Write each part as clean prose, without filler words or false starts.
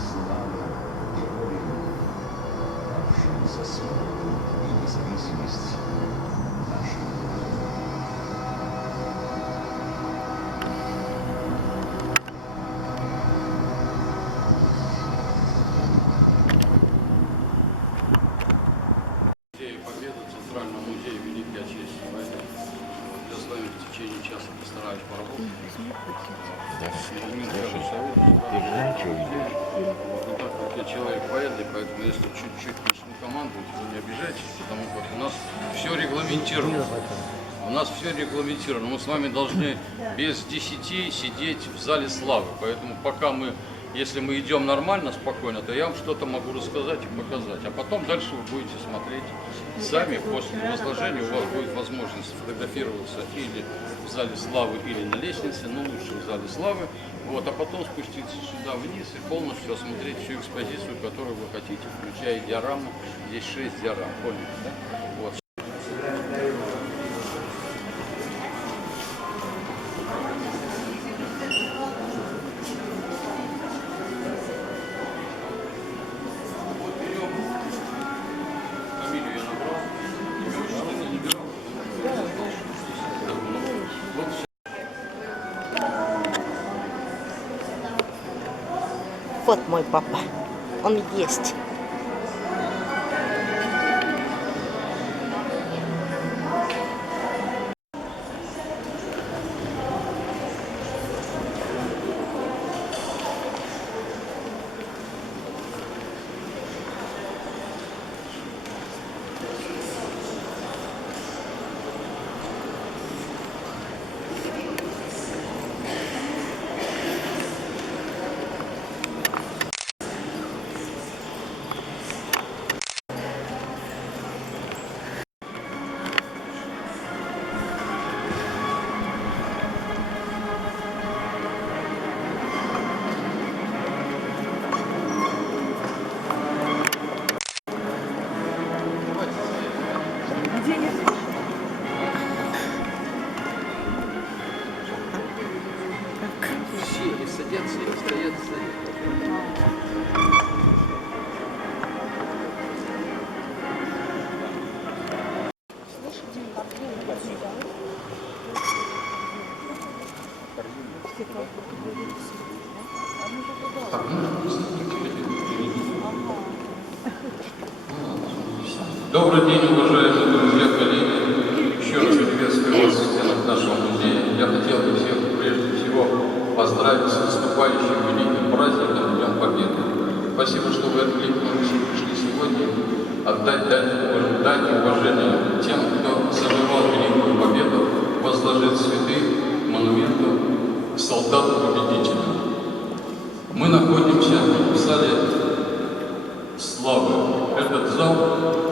Слава героям, павшим за свободу и независимость нашей Родины. Музей Победы, Центрального музея Великой Отечественной войны. Я с вами в течение часа постараюсь поработать. Ну, так как я человек военный, поэтому если чуть-чуть начну командовать, вы не обижайтесь, потому как у нас все регламентировано. У нас все регламентировано. Мы с вами должны без 10 сидеть в зале славы. Поэтому пока мы, если мы идем нормально, спокойно, то я вам что-то могу рассказать и показать. А потом дальше вы будете смотреть сами. После возложения у вас будет возможность сфотографироваться или в зале славы, или на лестнице, но лучше в зале славы. Вот, а потом спуститься сюда вниз и полностью осмотреть всю экспозицию, которую вы хотите, включая диораму. Здесь 6 диорам, поняли, да? Вот. Вот мой папа, он есть. Все и садятся, и стоят, Добрый день, уважаемые друзья, коллеги. Еще раз приветствую вас в стенах нашего музея. Я хотел бы всех прежде всего поздравить с наступающим великим праздником Днем Победы. Спасибо, что вы откликнулись и пришли сегодня отдать дань уважения тем, кто завоевал великую победу, возложить цветы к монументу солдату-победителю. Мы находимся в зале славы. Этот зал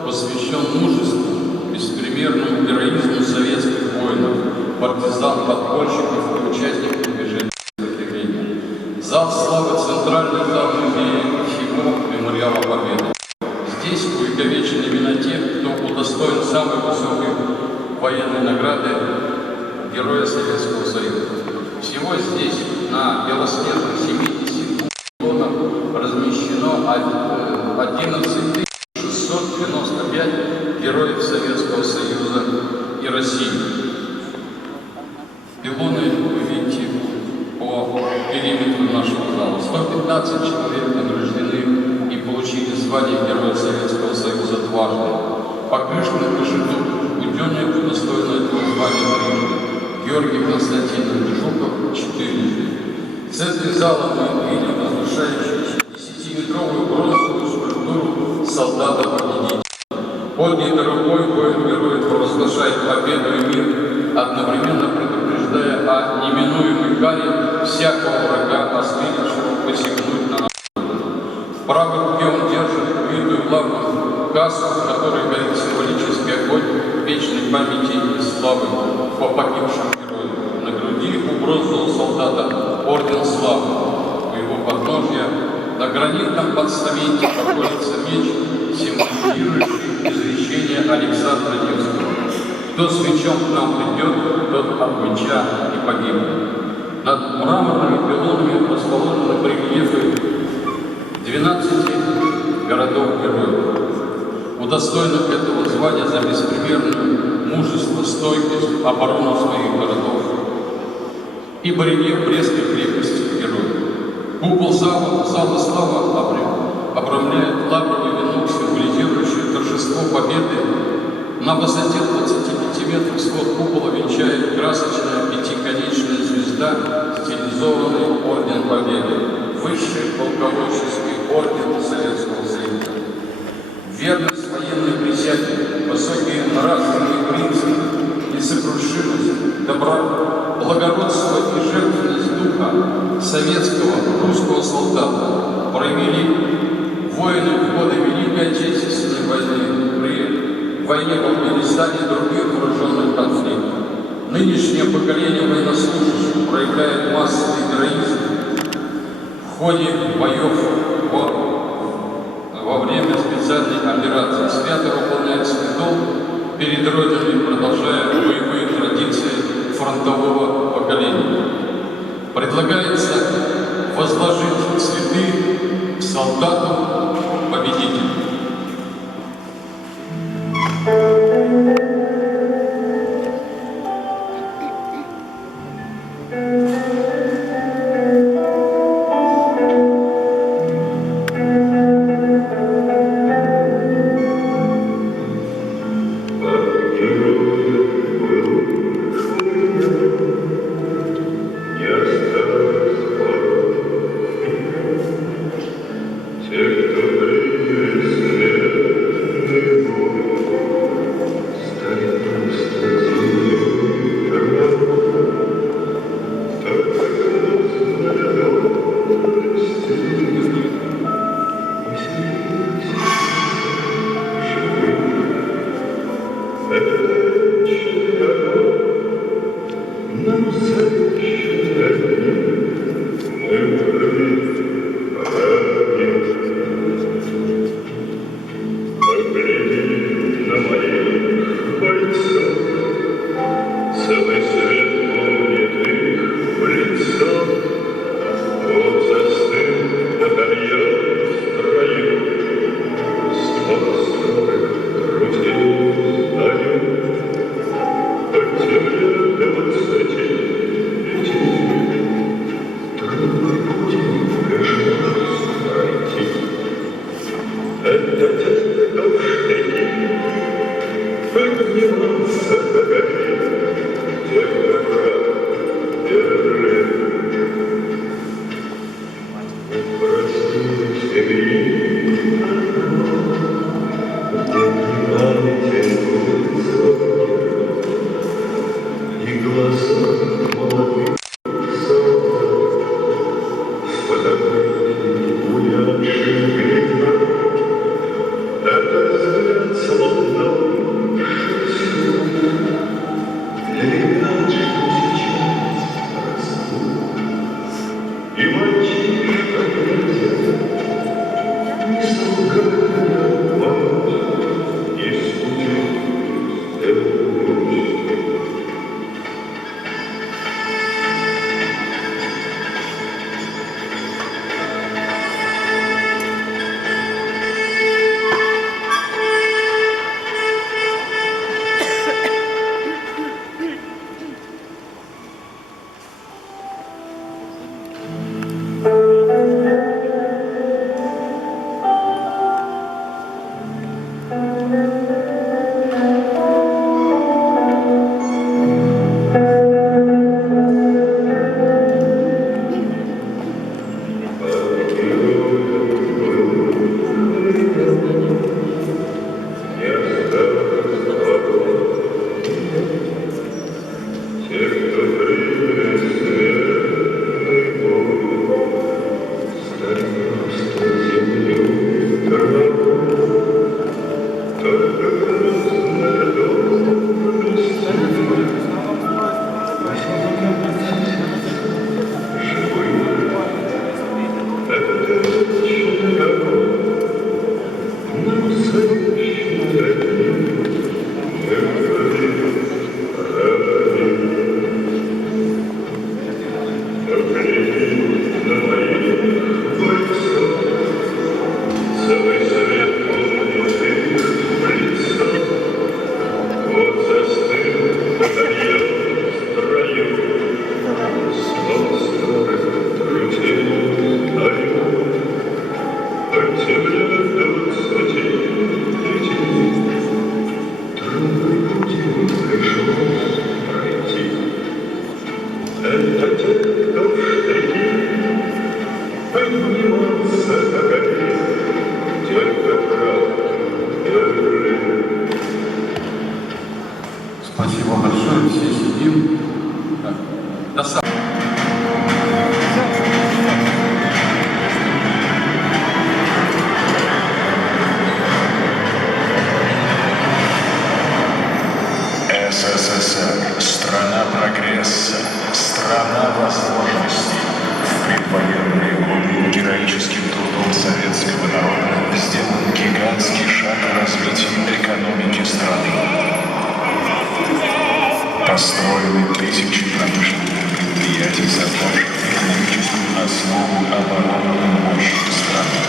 посвящен мужеству, беспримерному героизму советских воинов, партизан, подпольщиков и участников движения сопротивления. Зал славы — центральный зал музея всего мемориала Победы. Здесь увековечены имена тех, кто удостоен самой высокой военной награды Героя Советского Союза. Всего здесь на белоснежных 70 колоннах размещено 11 695 героев Советского Союза и России. Пилоны вы видите по периметру нашего зала. 115 человек награждены и получили звание Героя Советского Союза дважды. Покрышкин Кашетов, удельник, удостоен этого звания трижды. Георгий Константинович Жуков 4. В центре зала мы видим возвышающуюся 10-метровую бронзовую скульптуру солдата-победителя. Поднятой рукой воин-герой провозглашает победу и мир, одновременно предупреждая о неминуемой каре всякого врага, осмелившего посягнуть на нашу Родину. В правой руке он держит увитую главную кассу, в которой горит символический огонь вечной памяти и славы по погибшим героям. На груди у бронзового солдата орден славы. У его подножья на гранитном подставенте покоится меч, символизирующий изречение Александра Невского. Кто с мечом к нам придет, тот от меча и погибнет. Над мраморными пилонами расположены барельефы 13 городов-героев, удостоенных этого звания за беспримерное мужество, стойкость, оборону своих городов и барельеф Брестской крепости героев. Купол зала славы обрамляет лавровый венок, символизирующий торжество победы. На высоте 25 метров свод купола венчает красочная пятиконечная звезда, стилизованный орден Победы, высший полководческий орден Советского Союза. Верность военной присяге, высокие нравственные принципы, несокрушимость, благородство и жертвенность духа советского русского солдата проявили воины в годы Великой Отечественной войны, при войне в Афганистане и других вооруженных конфликтов. Нынешнее поколение военнослужащих проявляет массовый героизм в ходе боев во время специальной операции. Свято выполняет свой долг перед Родиной, продолжая боевые традиции фронтового поколения. Предлагается возложить цветы к солдату-победителю. Целый свет помнит их в лицо. Вот застыл батальон в строю, 140 грудей знаю. От земли до 25 трудный путь кошмар пройти. Это те, кто в штыки поднимался до горы, где враг Берлин. Прости семьи, где памятен высокий и глаза молодых солдат, фотографии уявших глядят. Это взгляд словно шестью для ребят, что сейчас растут. И мальчишка подниматься опять, только правда. Спасибо большое, все сидим. Так, до самого. СССР – страна прогресса, страна возможностей. В предвоенные годы героическим трудом советского народа сделан гигантский шаг в развитии экономики страны. Построены тысячи промышленных предприятий, создавших экономическую основу оборонной мощи страны.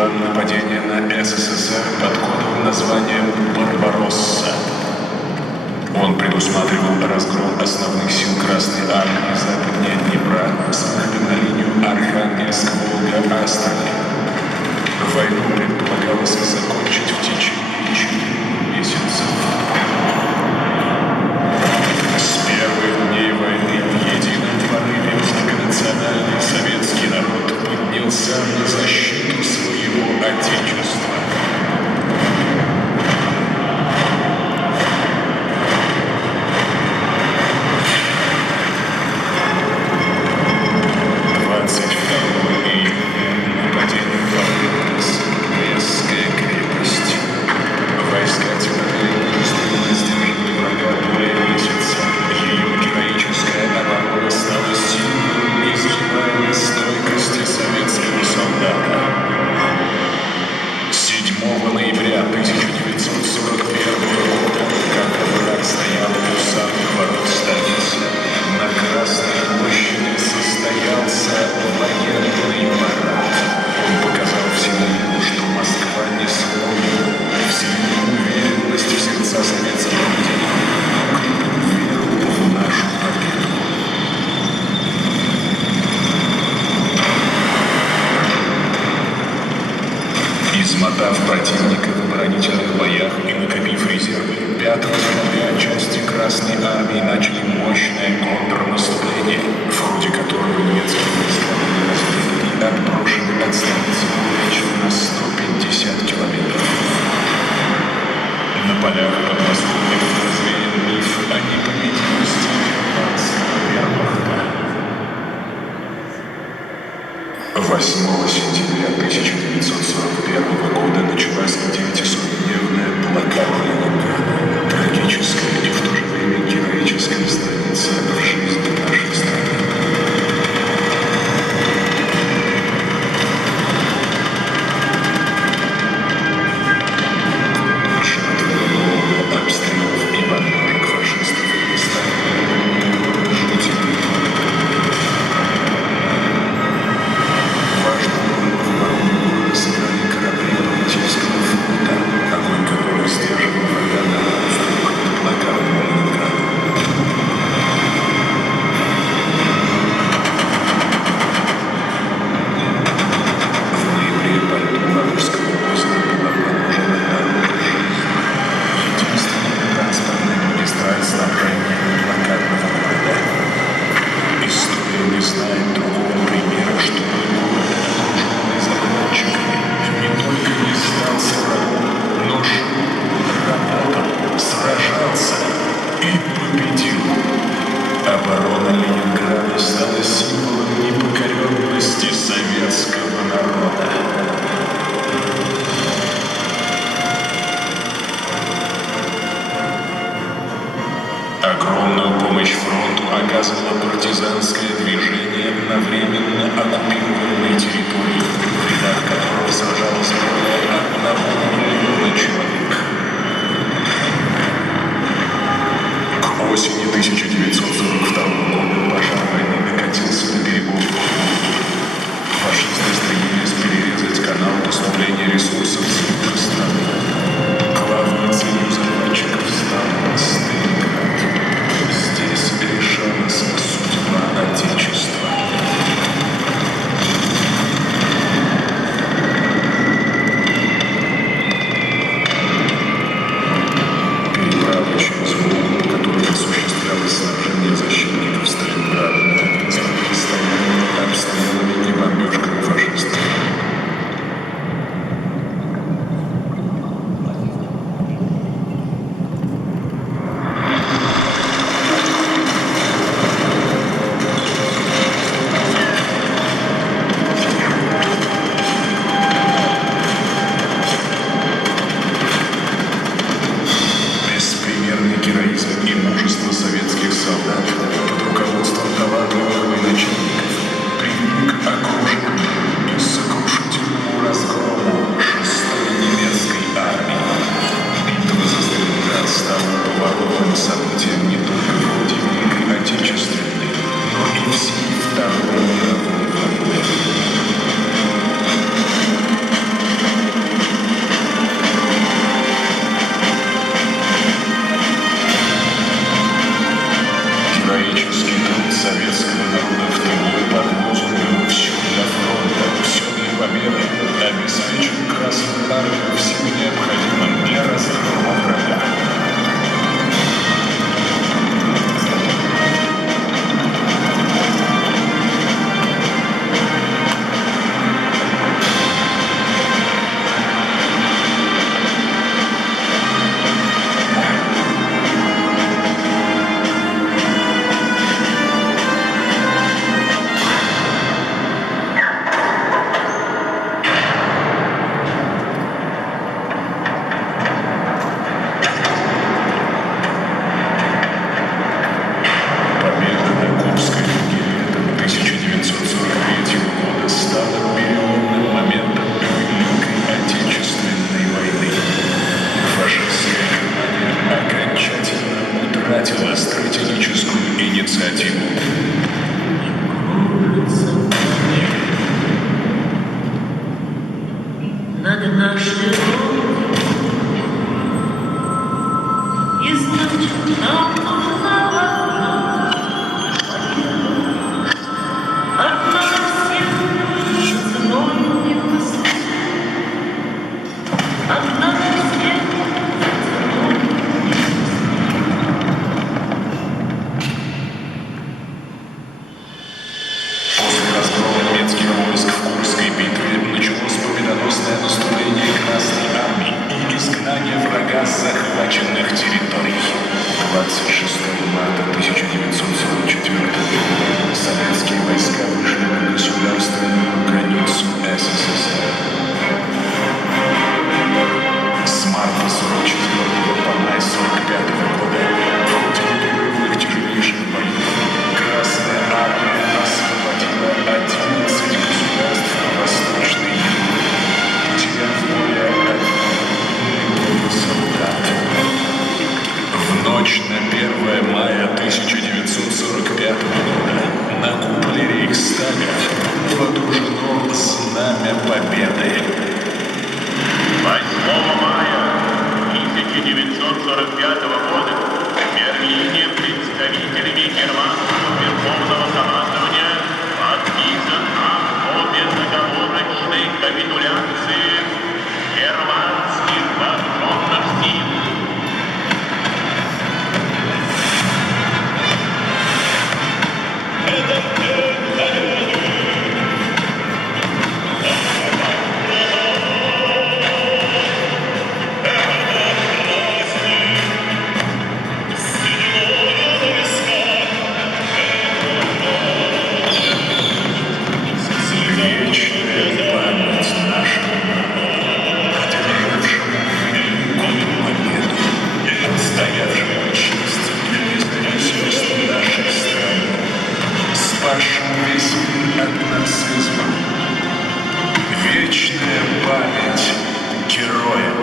Нападение на СССР под кодовым названием «Барбаросса». Он предусматривал разгром основных сил Красной Армии западнее Днепра с выходом на линию Архангельск-Волга-Астрахань. Войну предполагалось закончить в течение 4 месяцев. С первых дней войны в едином порыве многонациональный советский народ поднялся на защиту своего Отечества. Нападение Барбаросса, Брестская крепость. Войска терпели, сдерживали врага более месяца. Ее героическая оборона стала символом несгибаемой стойкости советского солдата. 7 ноября 1941 года, когда враг стоял у самых ворот столицы, на Красной площади состоялся военный парад. Он показал всему миру, что Москва не сломлена, вселил уверенность в сердца советских людей, укрепил веру в нашу победу. Измотав противника в оборонительных боях и накопив резервы, 5 ноября части Красной Армии начали мощное контрнаступление, в ходе которого немецкие войска были разбиты и отброшены от столицы более чем на 150 километров. На полях под Москвой развеян миф о непобедимости германского вермахта. 8 сентября 1941 года началась 900-дневная блокада Ленинграда, трагическая и в то же время героическая страница в жизни нашей страны. Жертвы голода, обстрелов и бомбежек фашистов стали жителями. Важную роль в обороне города сыграли корабли Балтийского флота. знает другого примера, чтобы город, окруженный захватчиками, не только не сдался врагу, но жил, работал, сражался и победил. Оборона Ленинграда стала символом непокоренности советского народа. Огромную помощь фронту оказывало партизанское движение на временно оккупированной территории, в рядах которого сражалось более 1 миллиона человек. К осени 1942 года пожар войны докатился до берегов. Фашисты стремились перерезать канал поступления ресурсов с юга страны. Главной целью захватчиков стал Сталинград. Здесь решалась судьба Отечества. Переправа через Волгу, которой осуществлялось снабжение защитников Сталинграда, стали постоянными обстрелами и бомбежками фашистов. Беспримерный героизм и мужество советских солдат под руководством талантливых военачальников привели к окружению и сокрушительному разгрому 6-й немецкой армии. Битва за Сталинград стала поворотным событием не только в ходе Великой Отечественной, но и всей Второй мировой войны. Героический труд советского народа в тылу под лозунгом «Все для фронта, все для победы» обеспечил Красную Армию всем необходимым для разгрома врага. Победа на Курской дуге летом 1943 года стала переломным моментом Великой Отечественной войны. Фашистская Германия окончательно утратила стратегическую инициативу. Над нашей Родиной, и значит, нам нужна одна победа. Одна всех ценой не пустить, одна всех ценой не После разгрома немецких войск в Курской битве началось победоносное наступление Красной Армии и изгнание врага с захваченных территорий. 26 марта 1944 года советские войска вышли на государственную границу СССР. С марта 1944 по май 1945 года в ходе непрерывных тяжелейших боев Красная Армия освободила 11 государств Восточной Европы, потеряв более 1 миллиона солдат. В ночь на 1 мая 1945 года на куполе Рейхстага было водружено Знамя Победы. 8 мая 1945 года в Берлине представителями германского верховного командования подписан акт о безоговорочной капитуляции германских вооруженных сил. Этот день страшен весь мир от нацизма. Вечная память героям.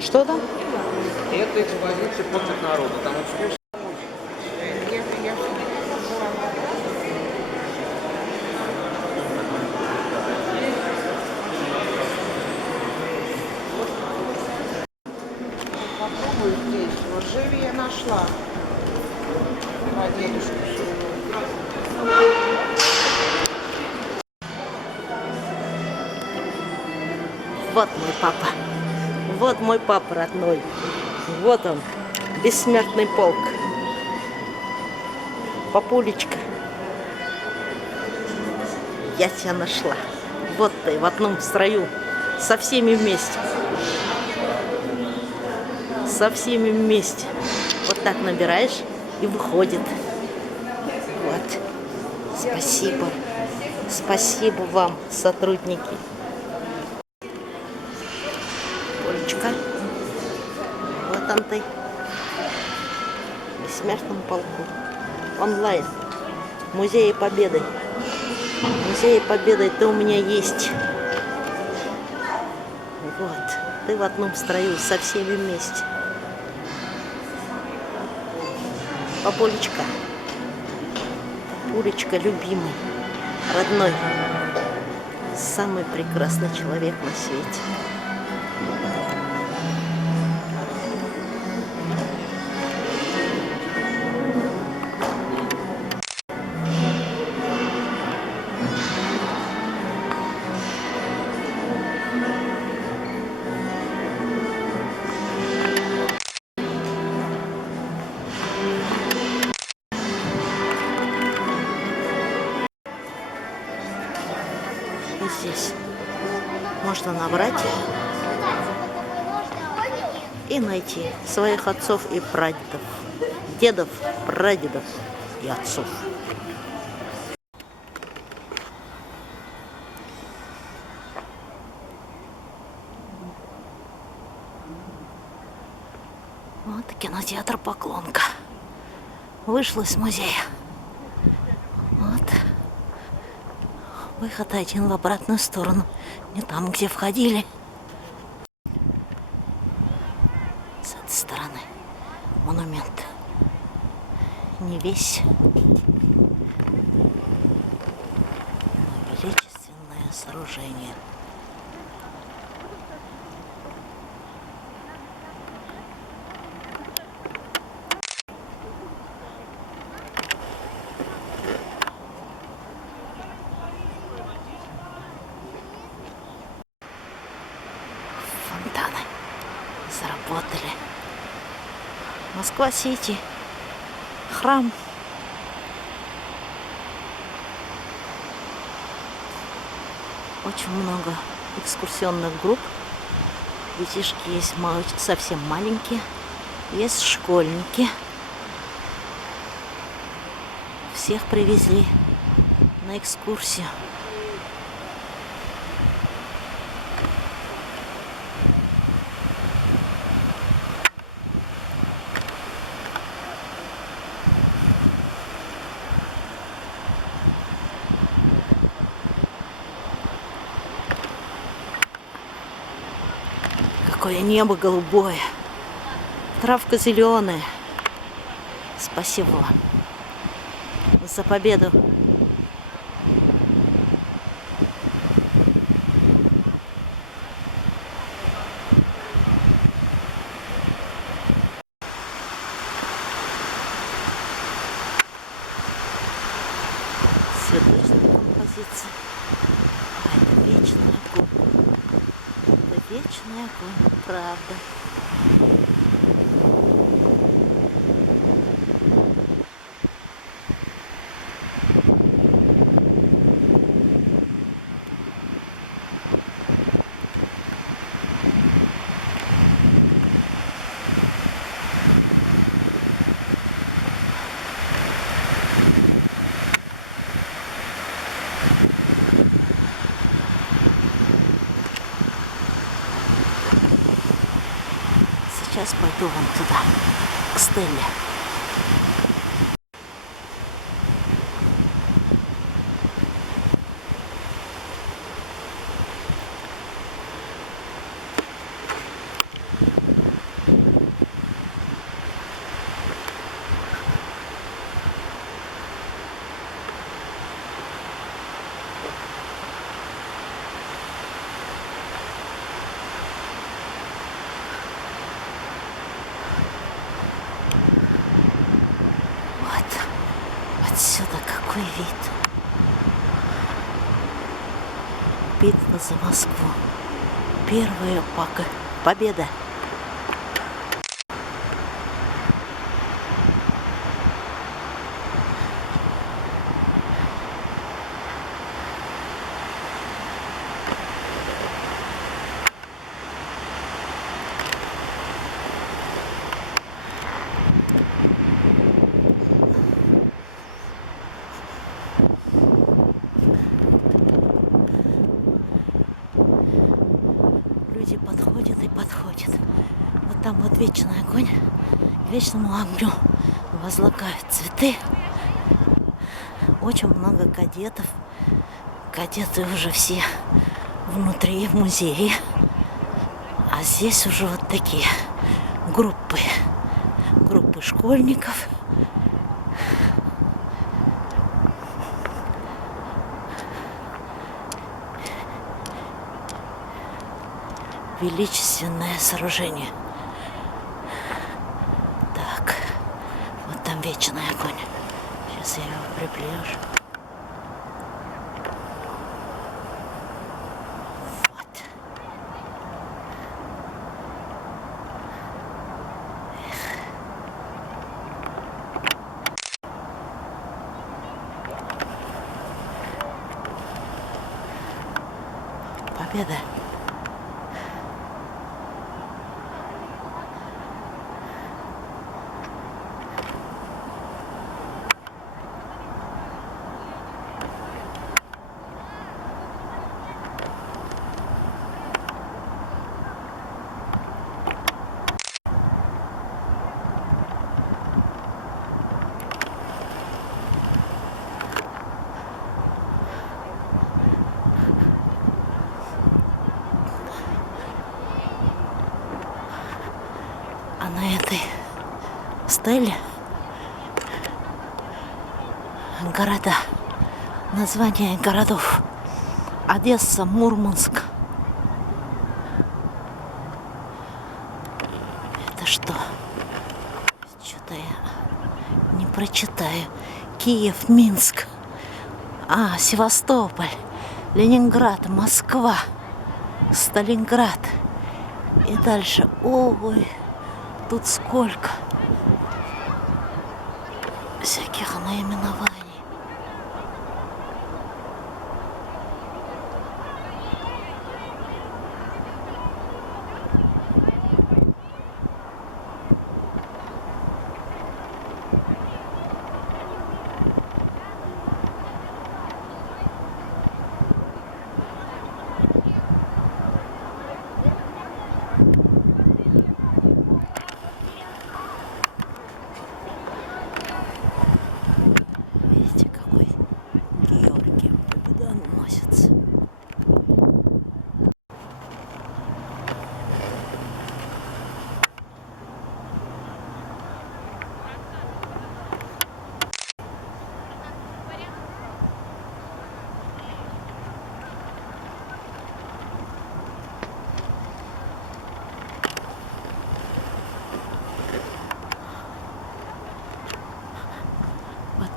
Что там? Это экспозиция «Подвиг народа». Там очень Попробую здесь. Вот живи я нашла. По дедушку. Вот мой папа. Вот мой папа родной. Вот он, бессмертный полк. Папулечка, я тебя нашла. Вот ты в одном строю, со всеми вместе. Со всеми вместе. Вот так набираешь и выходит. Вот. Спасибо. Спасибо вам, сотрудники. Полечка. Вот он ты. В бессмертном полку. Онлайн. Музей Победы. Музей Победы ты у меня есть. Вот. Ты в одном строю со всеми вместе. Папулечка. Папулечка, любимый, родной. Самый прекрасный человек на свете. Здесь можно набрать и найти своих отцов и прадедов, дедов, прадедов и отцов. Вот кинотеатр «Поклонка». Вышла из музея. Вот. Выход один в обратную сторону. Не там, где входили. С этой стороны монумент. Не весь, но величественное сооружение. Фонтаны заработали. Москва-Сити. Храм. Очень много экскурсионных групп. Детишки есть совсем маленькие. Есть школьники. Всех привезли на экскурсию. Какое небо голубое, травка зеленая. Спасибо вам за победу. Цветочная композиция. А это вечный огонь. Это вечный огонь, правда. сейчас пойду вон туда, к Стелле. Отсюда какой вид. Битва за Москву. Первая победа. Люди подходят и подходят. Вот там вот вечный огонь. Вечному огню возлагают цветы. Очень много кадетов. Кадеты уже все внутри в музее. А здесь уже вот такие группы. Группы школьников. Величественное сооружение. Так, вот там вечный огонь. Сейчас я его приближу. Вот. Победа. А на этой стеле города, названия городов. Одесса, Мурманск. Это что? Что-то я не прочитаю. Киев, Минск. Севастополь, Ленинград, Москва, Сталинград. И дальше. Ой, тут сколько всяких наименований.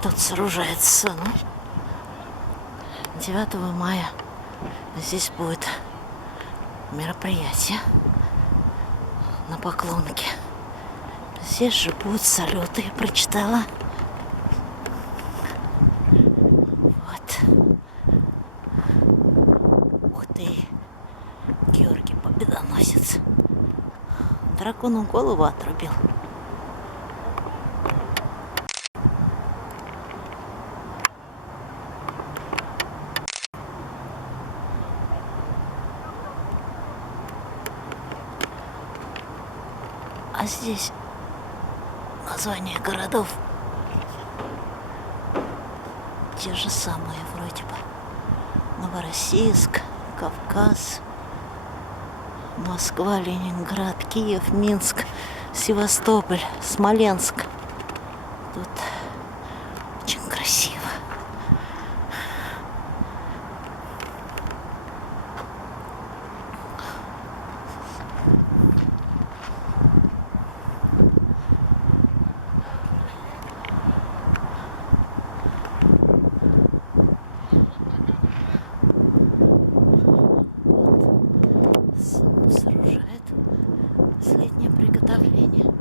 Тут сооружается, 9 мая здесь будет мероприятие на Поклонке. Здесь же будут салюты, я прочитала. Вот. Ух ты, Георгий Победоносец. Дракону голову отрубил. А здесь названия городов те же самые вроде бы. Новороссийск, Кавказ, Москва, Ленинград, Киев, Минск, Севастополь, Смоленск. Тут очень красиво. Сооружает последнее приготовление.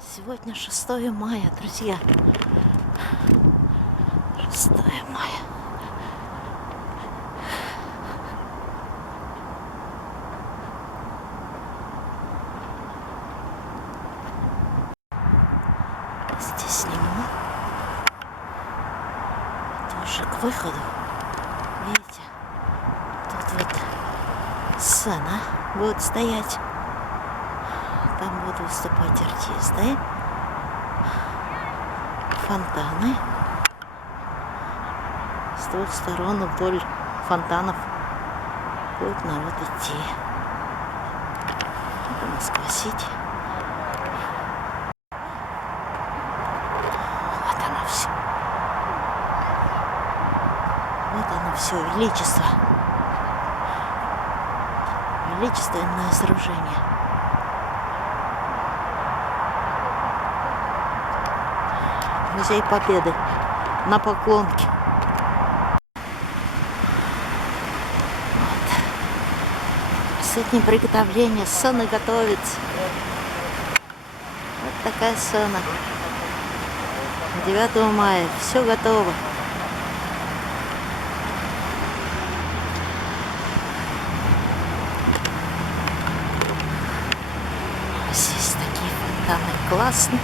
Сегодня 6 мая, друзья. 6 мая. Здесь сниму. Это уже к выходу. Видите? Тут вот сцена будет стоять. Там будут выступать артисты. Фонтаны. С двух сторон вдоль фонтанов будет народ идти. Это Москва-Сити. Вот оно все. Вот оно все, величество. Величественное сооружение. Музей Победы на Поклонке. Вот. Последнее приготовление. Сцена готовится. Вот такая сцена. 9 мая. Все готово. Здесь такие фонтаны классные.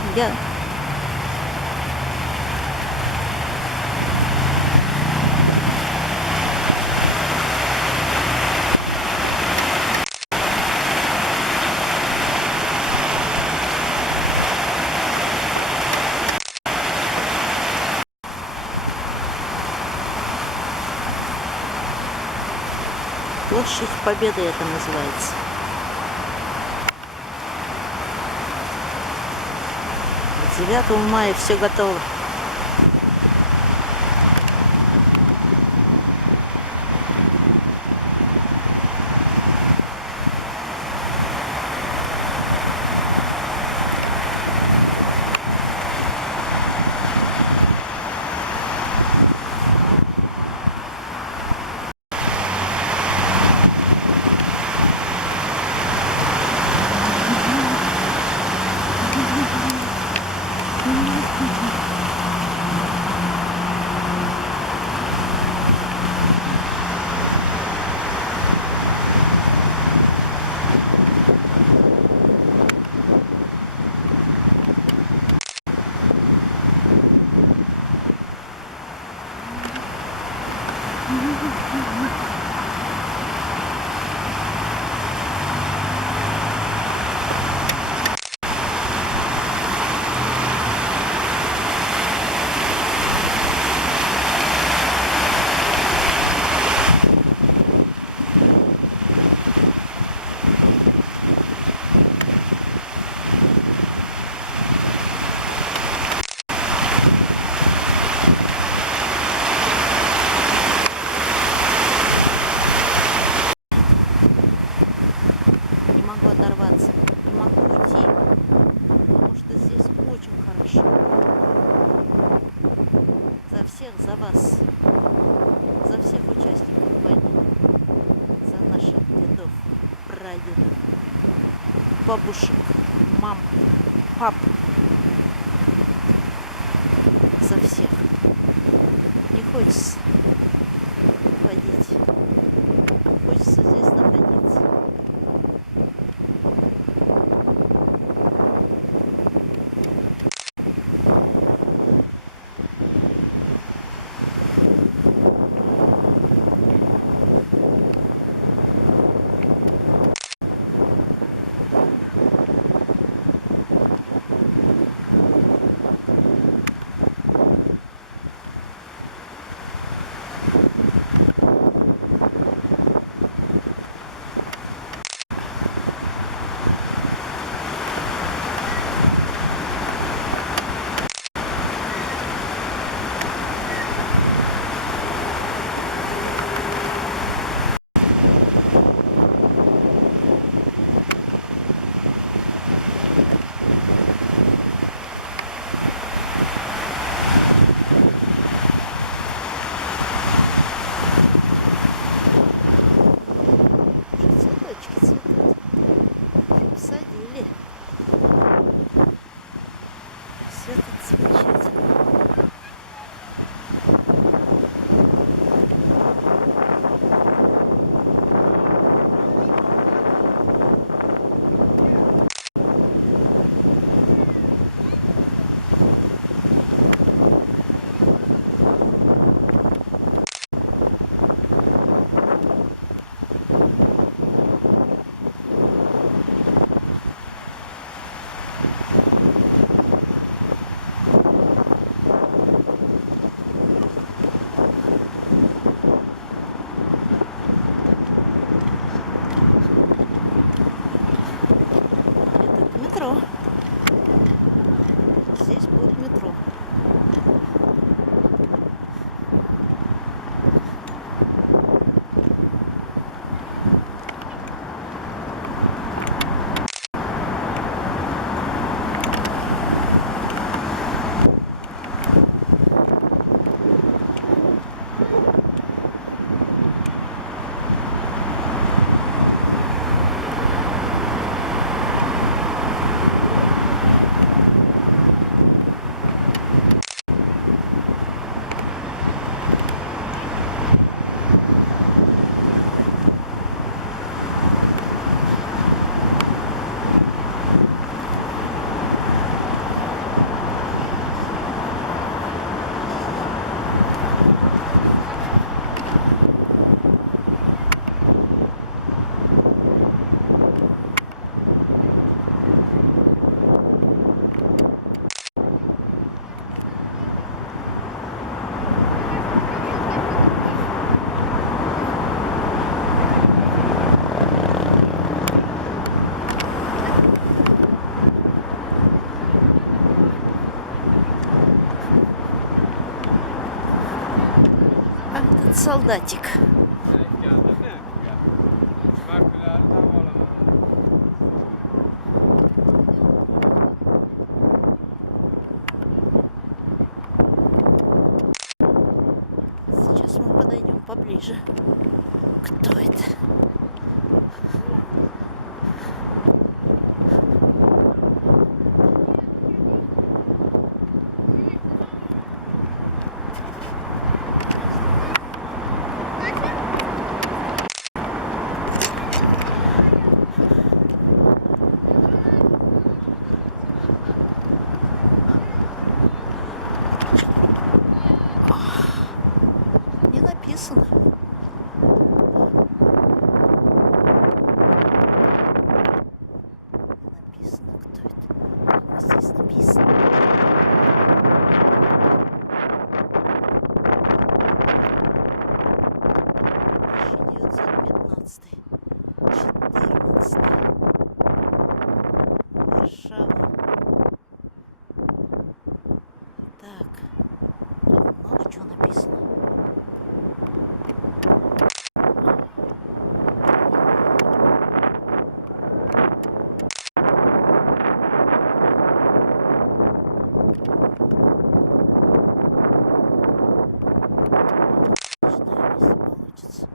Площадь Победы это называется. К 9 мая все готово. Оторваться, не могу уйти, потому что здесь очень хорошо. За всех, за вас, за всех участников войны, за наших дедов, прадедов, бабушек, мам, пап, за всех. Не хочется ходить, хочется здесь находиться. замечательно. Это метро. Здесь будет метро. А этот солдатик. Сейчас мы подойдем поближе. Кто это? Не написано. Написано, кто это? Вот здесь написано. Варшава. Так, тут много чего написано. Читаем, если получится.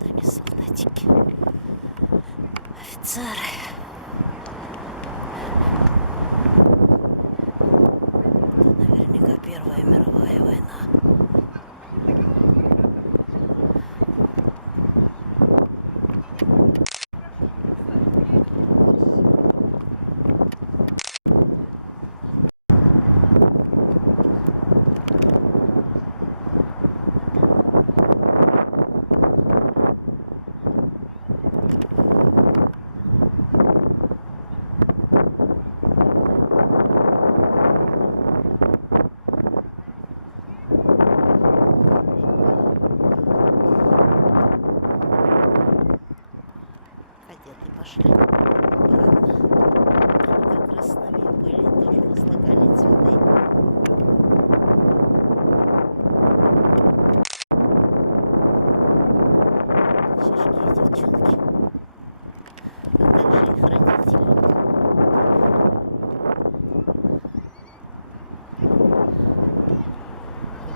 Там есть солдатики, офицеры. Это наверняка Первая мировая война.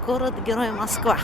город-герой Москва.